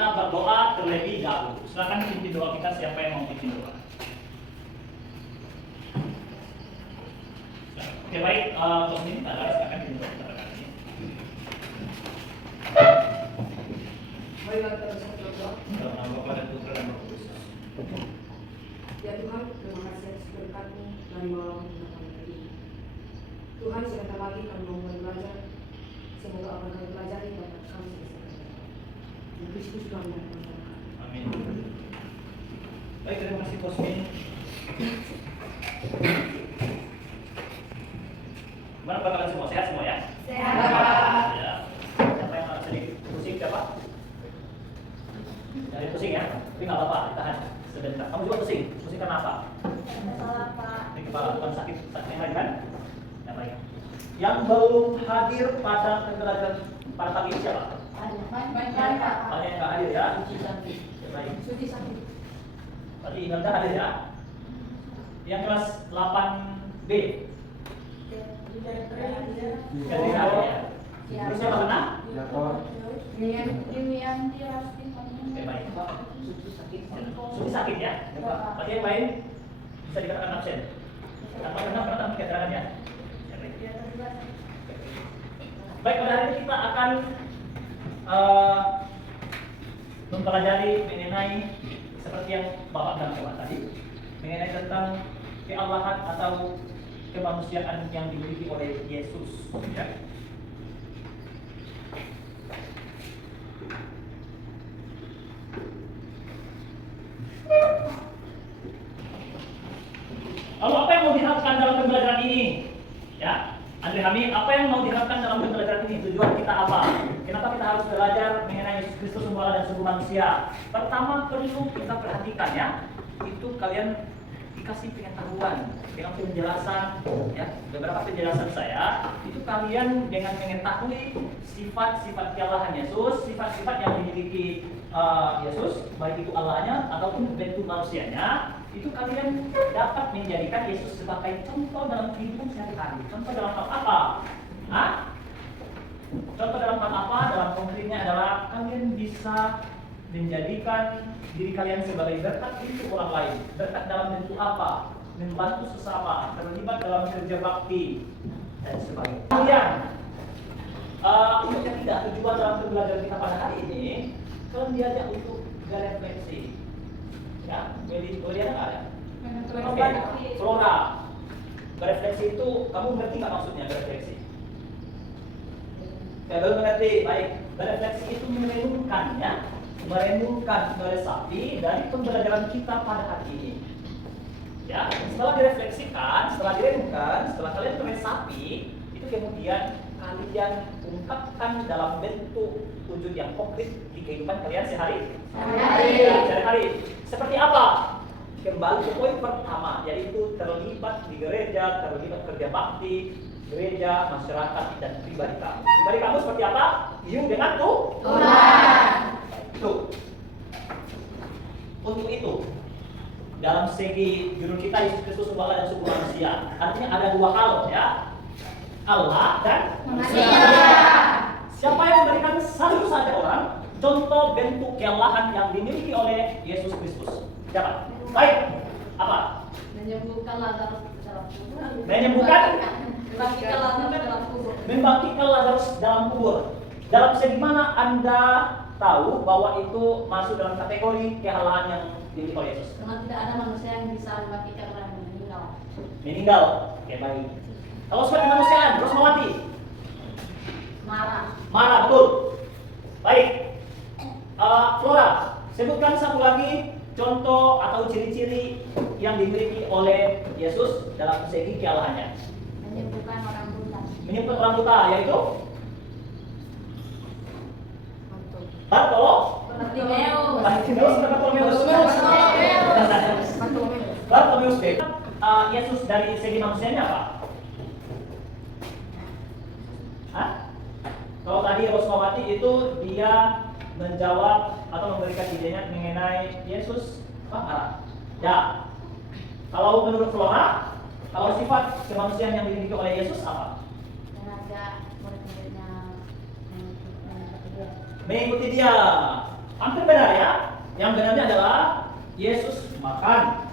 kita berdoa terlebih dahulu. Silakan pimpin doa kita, siapa yang mau pimpin doa. Oke, baik, Bos ini silakan pimpin doa kita kali ini. Marilah kita bersatu berdoa. Dalam nama Bapa dan Putra dan Roh Kudus. Ya Tuhan, terima kasih atas berkat-Mu dari malam hingga pagi hari ini. Tuhan, sebentar lagi kami mau mulai belajar. Semoga apa yang kami pelajari dapat kami selesaikan. Dan Kristus Tuhan yang memberkati. Amin. Baik, terima kasih Bos Min. Gimana kalian semua? Sehat semua ya? Sehat. Ya. Siapa yang sedikit pusing siapa? Jadi pusing ya? Tapi nggak apa-apa, ditahan sebentar. Kamu juga pusing? Pusing karena apa? Salah Pak. Ini kepala bukan sakit yang lain kan? Yang lain. Yang belum hadir pada pembelajaran pada pagi ini siapa? Banyak Pak. Banyak yang nggak hadir ya? Baik. Suci sakit. Berarti Imelda hadir ya? Yang kelas 8B. Jadi hadir ya? Terus siapa menang? Oke, baik. Suci sakit ya? Berarti yang lain bisa dikatakan absen. Tanpa kenapa keterangan ya? Baik, pada hari ini kita akan mempelajari mengenai seperti yang Bapak bilang coba tadi, mengenai tentang keallahan atau kemanusiaan yang dimiliki oleh Yesus. Ya. Lalu apa yang mau diharapkan dalam pembelajaran ini? Ya, Andre Hamid, apa yang mau diharapkan dalam pembelajaran ini? Tujuan kita apa? Kenapa kita harus belajar mengenai Yesus Kristus Sumber Allah dan Sumber Manusia? Pertama perlu kita perhatikan ya, itu kalian dikasih pengetahuan dengan penjelasan ya, beberapa penjelasan saya itu kalian dengan mengetahui sifat-sifat keallahan Yesus, sifat-sifat yang dimiliki Yesus, baik itu Allahnya ataupun bentuk manusianya, itu kalian dapat menjadikan Yesus sebagai contoh dalam kehidupan sehari-hari. Contoh dalam hal apa? Hah? Contoh dalam hal apa? Dalam konkretnya adalah kalian bisa menjadikan diri kalian sebagai berkat untuk orang lain. Berkat dalam bentuk apa? Membantu sesama, terlibat dalam kerja bakti dan sebagainya. Kemudian, untuk yang tidak tujuan dalam pembelajaran kita pada hari ini, kalian diajak untuk berefleksi. Ya, boleh ada nggak ada? Oke, Flora. Berefleksi itu, kamu ngerti nggak maksudnya berefleksi? Saya belum mengerti. Baik, berefleksi itu merenungkan ya, merenungkan filosofi dari pembelajaran kita pada hari ini. Ya, setelah direfleksikan, setelah direnungkan, setelah kalian meresapi, itu kemudian kalian ungkapkan dalam bentuk wujud yang konkret di kehidupan kalian sehari-hari. Seperti apa? Kembali ke poin pertama, yaitu terlibat di gereja, terlibat kerja bakti, gereja, masyarakat, dan pribadi kamu. Pribadi kamu seperti apa? You dengan Tuhan. Itu. Untuk itu, dalam segi judul kita Yesus Kristus Sumber Allah dan Sumber Manusia, artinya ada dua hal ya, Allah dan manusia. Siapa yang memberikan satu saja orang contoh bentuk keallahan yang dimiliki oleh Yesus Kristus? Siapa? Baik. Apa? Menyembuhkan Lazarus dalam kubur. Membangkitkan Lazarus dalam kubur. Dalam segi mana Anda tahu bahwa itu masuk dalam kategori keallahan yang dimiliki oleh Yesus? Karena tidak ada manusia yang bisa membangkitkan orang yang meninggal. Meninggal. Oke, baik. Kalau sebagai kemanusiaan, terus mati. Marah, betul. Baik. Flora, sebutkan satu lagi contoh atau ciri-ciri yang dimiliki oleh Yesus dalam segi keallahannya. Menyembuhkan orang buta. Menyembuhkan orang buta, yaitu Bartimeus. Yesus dari segi manusianya apa? Hah? Kalau tadi Rosmawati itu dia menjawab atau memberikan idenya mengenai Yesus marah. Ya. Kalau menurut Flora, kalau sifat kemanusiaan yang dimiliki oleh Yesus apa? Tenaga murid-muridnya Mengikuti dia. Hampir beda Yang benarnya adalah Yesus makan.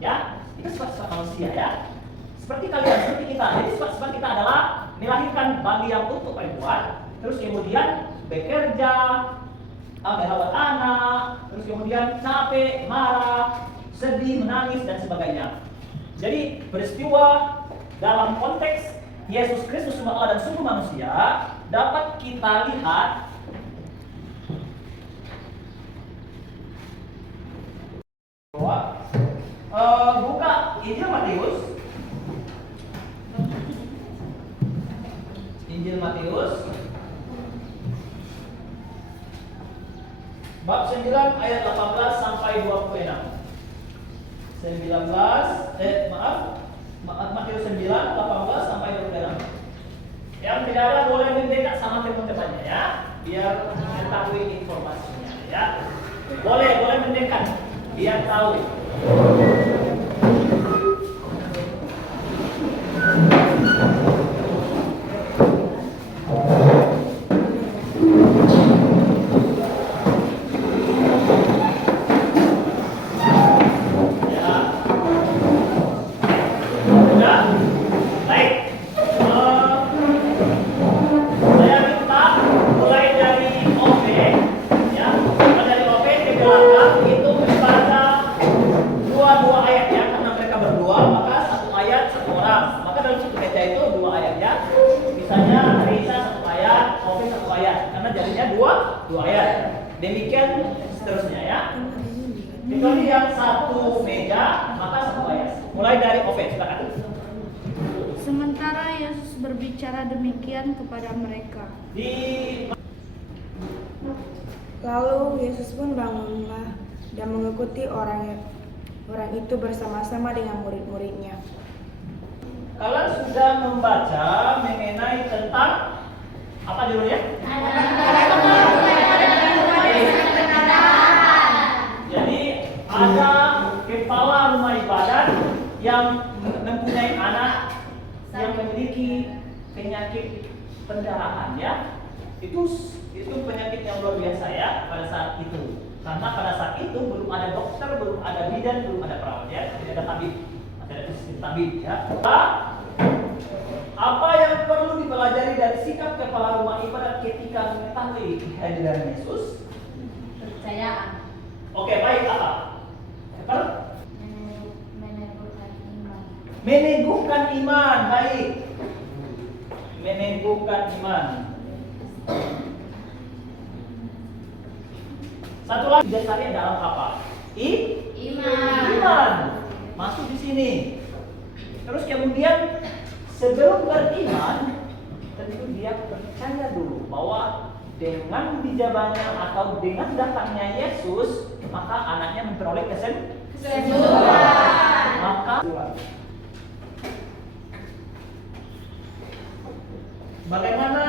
Ya, itu sifat-sifat manusia ya. Seperti kalian, seperti kita. Jadi sifat-sifat kita adalah melahirkan bagi yang untuk perempuan, terus kemudian bekerja, merawat anak, terus kemudian capek, marah, sedih, menangis dan sebagainya. Jadi peristiwa dalam konteks Yesus Kristus sumber Allah dan sumber manusia dapat kita lihat bahwa buka Injil Matius. Injil Matius bab 9 ayat 18 sampai 26. Matius 9 18 sampai 26. Yang tidak ada boleh mendekat sama teman-temannya ya, biar mengetahui informasinya ya. Boleh mendekat biar tahu. Dua ayat. Demikian seterusnya ya. Kecuali yang satu meja, maka satu ayat. Mulai dari Oven, silakan. Sementara Yesus berbicara demikian kepada mereka. Lalu Yesus pun bangunlah dan mengikuti orang itu bersama-sama dengan murid-muridnya. Kalian sudah membaca mengenai tentang apa judulnya? Jadi ada kepala rumah ibadat yang mempunyai anak yang memiliki penyakit pendarahan ya. Itu penyakit yang luar biasa ya pada saat itu. Karena pada saat itu belum ada dokter, belum ada bidan, belum ada perawat ya, tidak ada tabib, ada sistem tabib ya. Apa yang perlu dipelajari dari sikap kepala rumah ibadat ketika mengetahui kehadiran Yesus? Kepercayaan. Oke, baik apa? Meneguhkan iman. Meneguhkan iman, baik. Meneguhkan iman. Satu lagi dasarnya dalam apa? Iman. Masuk di sini. Terus kemudian sebelum beriman, tentu dia percaya dulu bahwa dengan dijabahnya atau dengan datangnya Yesus, maka anaknya memperoleh kesembuhan. Maka bagaimana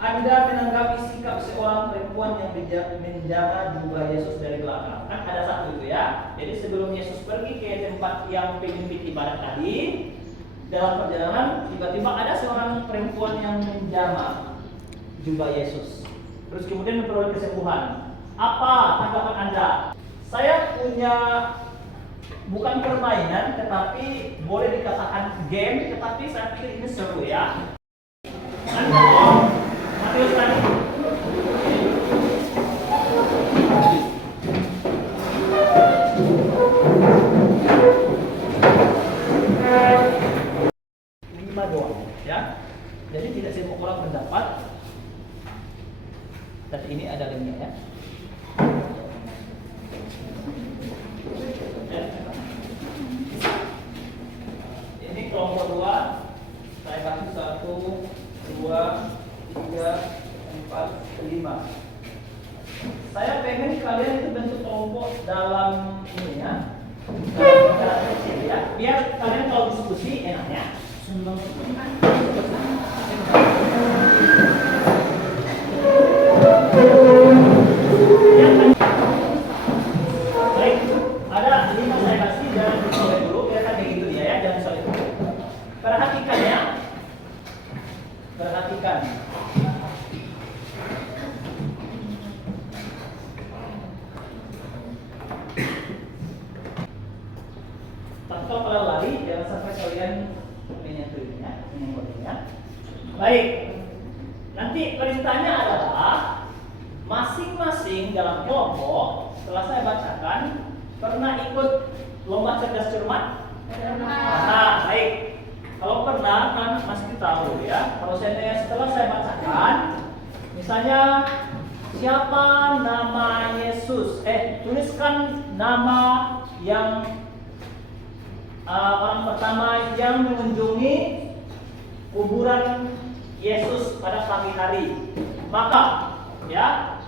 Anda menanggapi sikap seorang perempuan yang menjamah jubah Yesus dari belakang? Kan ada satu itu ya. Jadi sebelum Yesus pergi ke tempat yang penyempit ibadat tadi, dalam perjalanan tiba-tiba ada seorang perempuan yang menjamah jubah Yesus. Terus kemudian memperoleh kesembuhan. Apa tanggapan Anda? Saya punya bukan permainan, tetapi boleh dikatakan game, tetapi saya pikir ini seru ya. Matius tadi. Doang, ya. Jadi tidak semua orang pendapat. Dan ini ada linknya ya. Ini kelompok 2. Saya kasih 1, 2, 3, 4, 5. Saya pengen kalian itu bentuk kelompok dalam ini ya. Dalam kecil ya. Biar kalian kalau diskusi enaknya. Baik, ada 5 saya kasih, jangan disoleh dulu, biarkan kayak gitu dia ya, jangan disoleh dulu. Perhatikan ya, perhatikan. kalian menyatunya. Baik. Nanti perintahnya adalah masing-masing dalam kelompok setelah saya bacakan pernah ikut lomba cerdas cermat? Nah, baik. Kalau pernah kan masih tahu ya. Kalau setelah saya bacakan, misalnya siapa nama Yesus? Tuliskan nama yang orang pertama yang mengunjungi kuburan Yesus pada pagi hari. Maka ya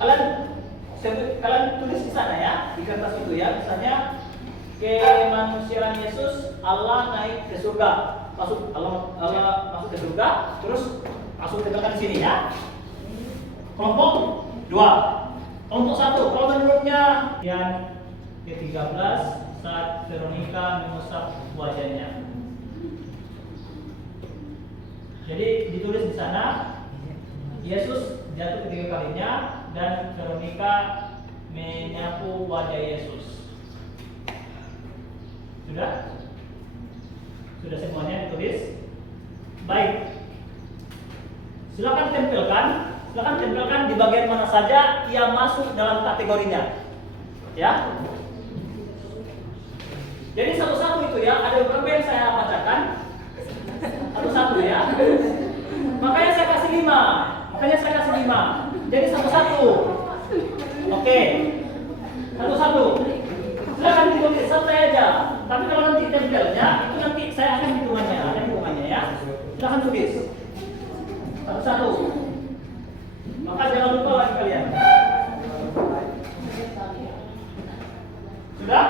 kalian tulis di sana ya, di kertas itu ya. Misalnya kemanusiaan Yesus, Allah naik ke surga. Allah masuk ke surga, terus langsung tempelkan di sini ya. Kelompok 2. Kelompok 1, kalau menurutnya yang ke-13 saat Veronica mengusap wajahnya. Jadi ditulis di sana Yesus jatuh ketiga kalinya dan Veronica menyapu wajah Yesus. Sudah? Sudah semuanya ditulis? Baik. Silakan tempelkan di bagian mana saja ia masuk dalam kategorinya. Ya. Jadi satu-satu itu ya, ada beberapa yang saya bacakan. Satu-satu ya. Makanya saya kasih 5. Jadi satu-satu. Oke. Satu-satu. Silakan ditulis santai aja. Tapi kalau nanti tempelnya, itu nanti saya akan hitungannya ya. Silakan tulis. Satu-satu. Maka jangan lupa lagi kalian. Sudah?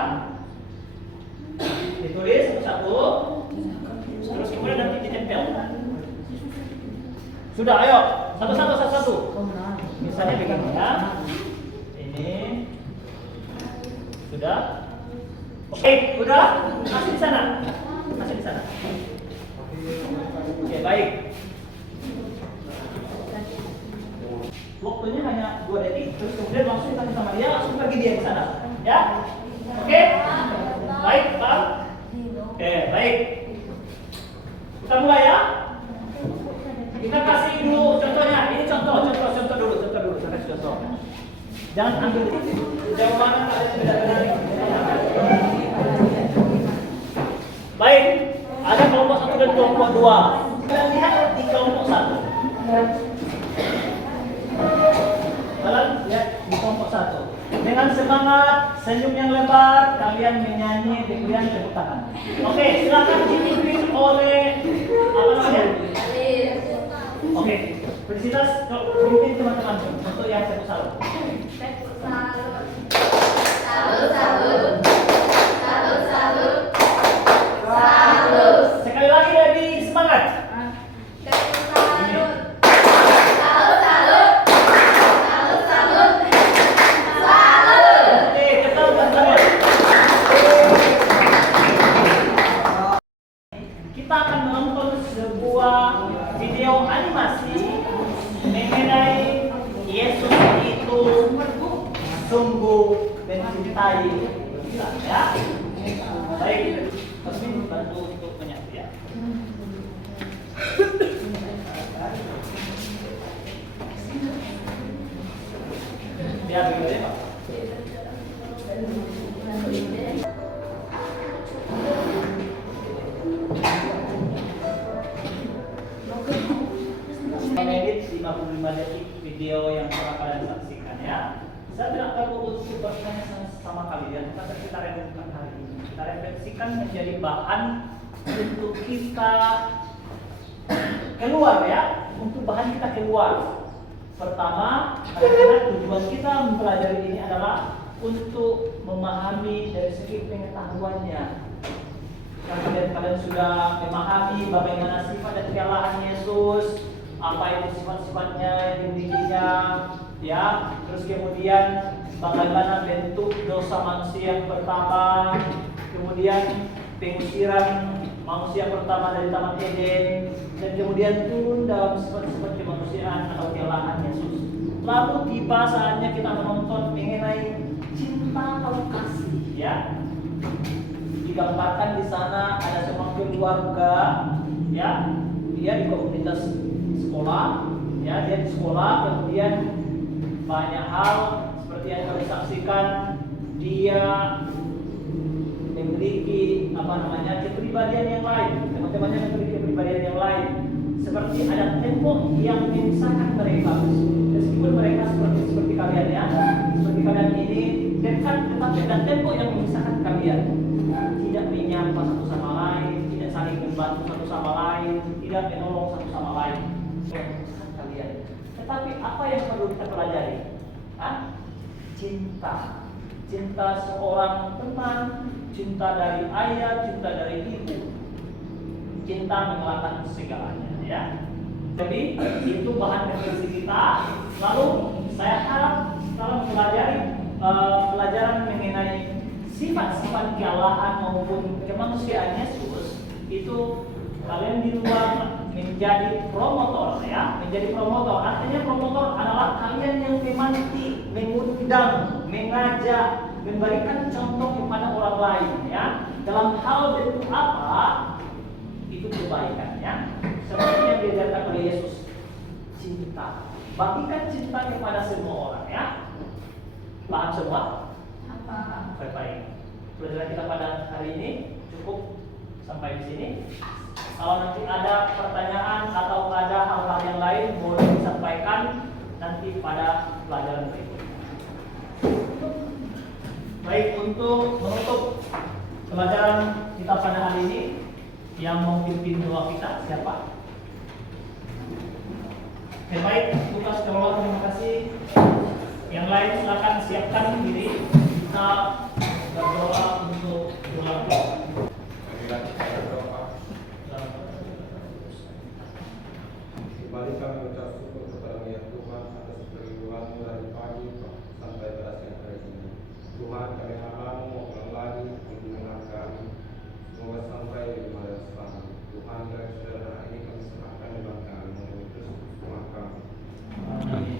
Ditulis satu-satu. Terus kemudian nanti ditempel. Sudah, ayo. Satu-satu. Misalnya begini ya. Ini. Sudah? Oke, udah? Masih di sana. Oke, baik. Waktunya hanya 2 detik, terus kemudian langsung kita sama dia, langsung pergi dia ke sana. Ya? Oke? Baik, Pak. Oke, baik. Kita mulai ya. Kita kasih dulu contohnya. Ini contoh dulu. Saya kasih contoh. Jangan ambil jawaban kalian benar-benar. Baik, ada kelompok 1 dan kelompok 2. Kalian lihat di kelompok 1. Kalian lihat di kelompok 1. Dengan semangat, senyum yang lebar, kalian menyanyi dengan tepuk tangan. Oke, silakan dipimpin oleh apa namanya? Oke, Felicitas, pimpin teman-teman untuk yang tepuk salut. Sekali lagi lebih semangat. Oke, kita bersama. Kita akan menonton sebuah video animasi mengenai Yesus itu sungguh mencintai kita, ya. Baik, Tasmin bantu untuk menyapu ya. Ya, begitu ya, Pak. Menedit 55 detik video yang telah kalian saksikan ya. Saya tidak perlu untuk bertanya sama kalian, tapi kita renungkan hari ini. Kita refleksikan menjadi bahan untuk kita keluar ya, untuk bahan kita keluar. Pertama, karena tujuan kita mempelajari ini adalah untuk memahami dari segi pengetahuannya. Kalian sudah memahami bagaimana sifat dan kealahan Yesus, apa itu sifat-sifatnya yang dimilikinya, ya. Terus kemudian bagaimana bentuk dosa manusia yang pertama, kemudian pengusiran manusia pertama dari Taman Eden, dan kemudian turun dalam sifat-sifat kemanusiaan atau kealahan Yesus. Lalu tiba saatnya kita menonton mengenai cinta atau kasih, ya. digambarkan di sana ada sebuah keluarga, ya, dia di komunitas sekolah, ya, dia di sekolah, kemudian banyak hal seperti yang kami saksikan, dia memiliki kepribadian yang lain, teman-temannya memiliki kepribadian yang lain, seperti ada tembok yang memisahkan mereka, meskipun mereka seperti kalian, ya, seperti kalian ini dekat, tetapi ada tembok yang memisahkan kalian, tidak menyapa satu sama lain, tidak saling membantu satu sama lain, tidak menolong satu sama lain, memisahkan kalian. Tetapi apa yang perlu kita pelajari? Cinta seorang teman, cinta dari ayah, cinta dari ibu, cinta mengalahkan segalanya, ya. Jadi itu bahan refleksi kita. Lalu saya harap kalau mempelajari pelajaran mengenai sifat-sifat kealahan maupun kemanusiaan Yesus, itu kalian di luar menjadi promotor, ya, menjadi promotor. Artinya promotor adalah kalian yang memanti, mengundang, mengajak, memberikan contoh kepada orang lain, ya, dalam hal bentuk apa itu kebaikan, ya, seperti yang diajarkan oleh Yesus, cinta, bagikan cinta kepada semua orang, ya. Paham semua? Baik. Pelajaran kita pada hari ini cukup sampai di sini. Kalau nanti ada pertanyaan atau ada hal-hal yang lain, boleh disampaikan nanti pada pelajaran berikutnya. Baik, untuk menutup pelajaran kita pada hari ini, yang mau pimpin doa kita siapa? Baik, Lukas Kelola, terima kasih. Yang lain silakan siapkan diri. Kita berdoa untuk doa kita. Kembali kami mengucap syukur kepada ya Tuhan atas perlindungan-Mu dari pagi sampai pada siang hari ini. Tuhan, kami mohon mengulang lagi perlindungan kami, semoga sampai di masa depan. Tuhan, dari sederhana ini kami serahkan dengan kami, menuju Tuhan kami. Amin.